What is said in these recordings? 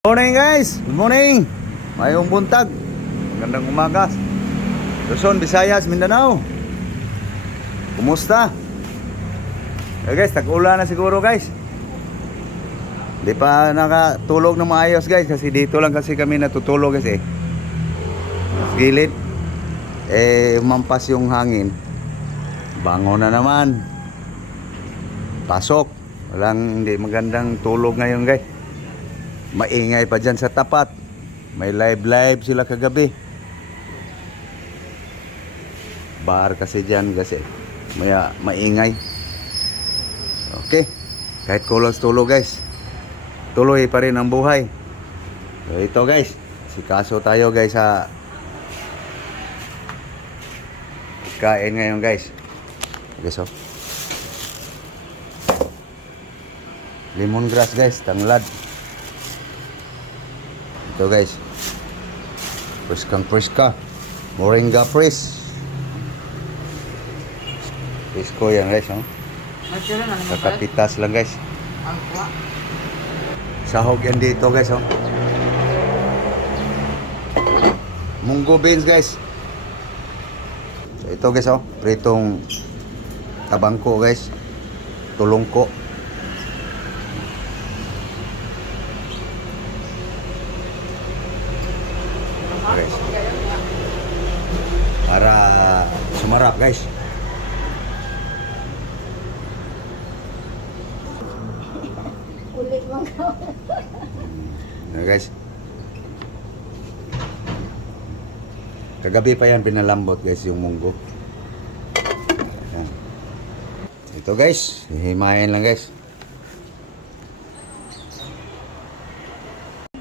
Morning guys, good morning. Mayong buntag. Magandang umaga. Luzon, Visayas, Mindanao. Kumusta? Guys, tag-ulan na siguro guys. Di pa nakatulog na maayos guys kasi dito lang kasi kami natutulog guys Gilid. Umampas yung hangin. Bango na naman. Pasok. Hindi magandang tulog ngayon guys. Maingay pa dyan sa tapat. May live sila kagabi. Bar kasi dyan kasi maingay. Okay. Kahit kulang tulog guys, tuloy pa rin ang buhay. So ito guys, sikaso tayo guys sa kain ngayon guys. Okay, so lemongrass guys, tanglad. Ito guys, preska moringa presko yan guys, no? Kakapitas lang guys. Sahog yan dito guys, oh. Munggo beans guys. Ito guys, oh, pritong tabangko guys, tulungko. Guys, para sumarap guys. Kulit mo ka. Guys, kagabi pa yan pinalambot guys yung munggo. Ayan. Ito guys, hihimayin lang guys.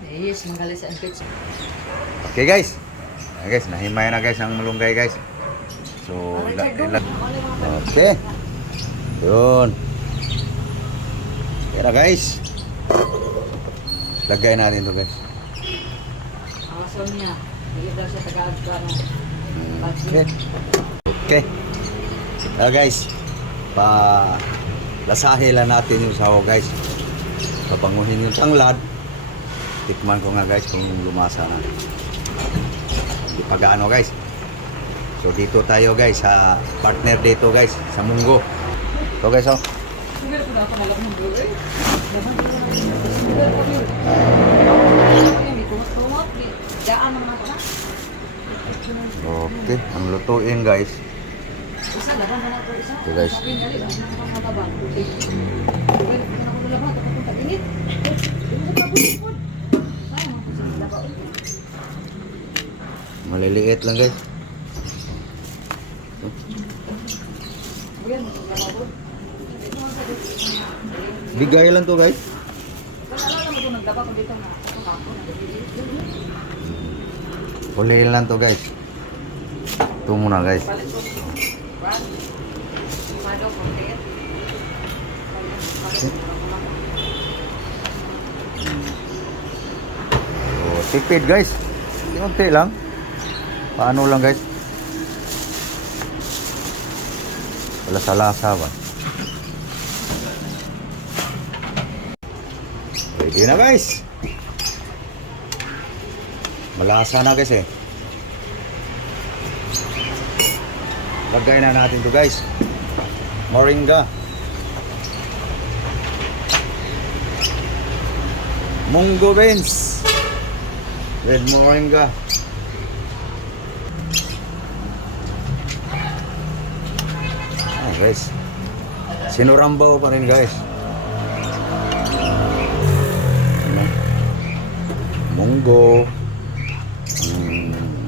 Yes, magaling sa pitch. Okay guys. Ayan guys, nahimayin na guys ang malunggay guys. So, okay. Yun. Kaya guys. Lagay natin to guys. Awasan niya. Hindi daw siya taga-agano. Okay. Okay. Guys, lasahin lang natin yung sawo guys. Papanguhin yung tanglad. Tikman ko nga guys kung lumasa na. Hindi pa gaano guys. So dito tayo guys sa partner dito guys sa munggo. So guys, oh. Okay, ang lutuin guys. Ito guys. Maliliit lang guys. Bigay lang to guys. Kuliin lang to guys. Ito muna guys. Oh, tipid guys. Unti lang. Paano lang guys? Lasa-lasa ba? Ready na guys. Malasa na guys Lagay na natin to guys. Moringa. Munggo beans. Red moringa. Guys, sinurambaw pa rin guys. Munggo,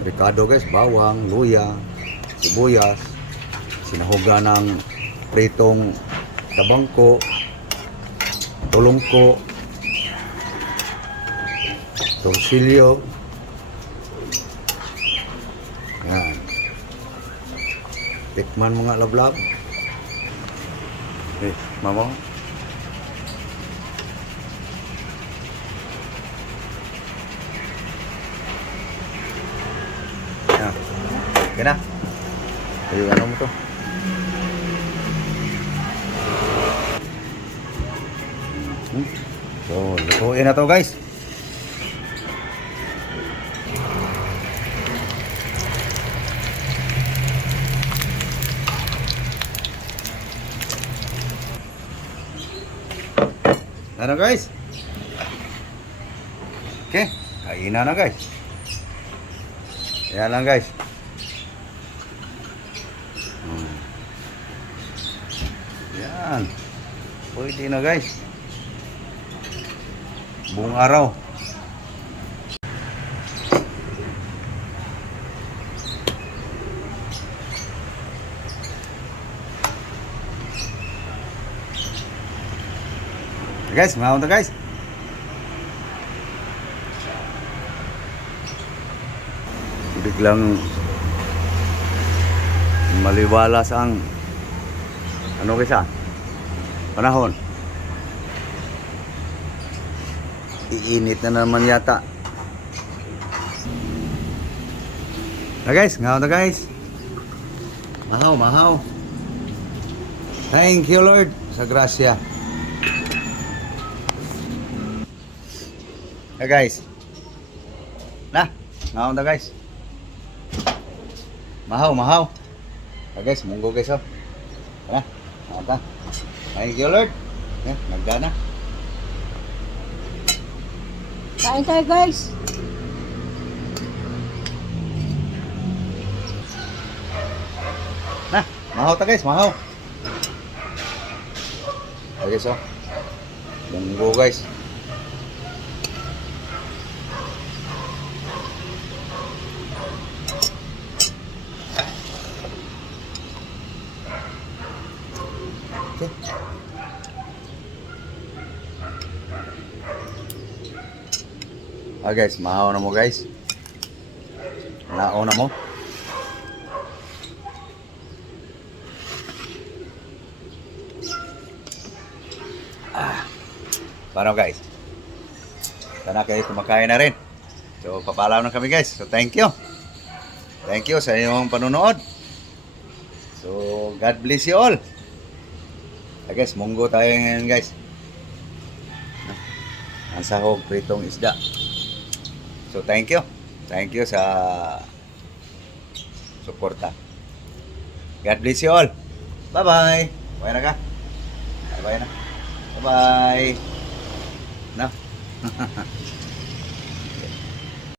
ricado guys, bawang, luya, sibuyas, sinahugan ng pritong tabangko, tulungko, torsilyo. Yan. Tikman mga lablab. Mama. Yan. Okay na. Ayun, ano mo to? So, lutuin na to guys. Ayan na guys. Okay, kainan na guys. Ayan lang guys. Yan. Pwede na guys. Buong araw. Guys, mahal na guys. Biglang maliwalas ang ano kaysa panahon. Iinit na naman yata. Na guys, ngaw na guys. Mahaw, mahaw. Thank you Lord sa grasya. Na guys. Na, ngaw na guys. Mahaw, mahaw. Na guys, munggo guys oh. Tara, mata. Thank you Lord. Nagdana. Kain tayo guys. Na, mahaw ta guys, mahaw. Okay guys oh. Munggo guys. Okay. Ah guys, mahaw na mo guys. Lao na mo. Paano guys? Sana kayo kumakain na rin. So papalaw na kami guys. So thank you. Thank you sa inyong panonood. So God bless you all. Guys, munggo tayo ngayon guys. Ang sahog, pritong isda. So thank you. Thank you sa suporta. God bless you all. Bye-bye. Bye na ka. Bye-bye na. Bye-bye. No.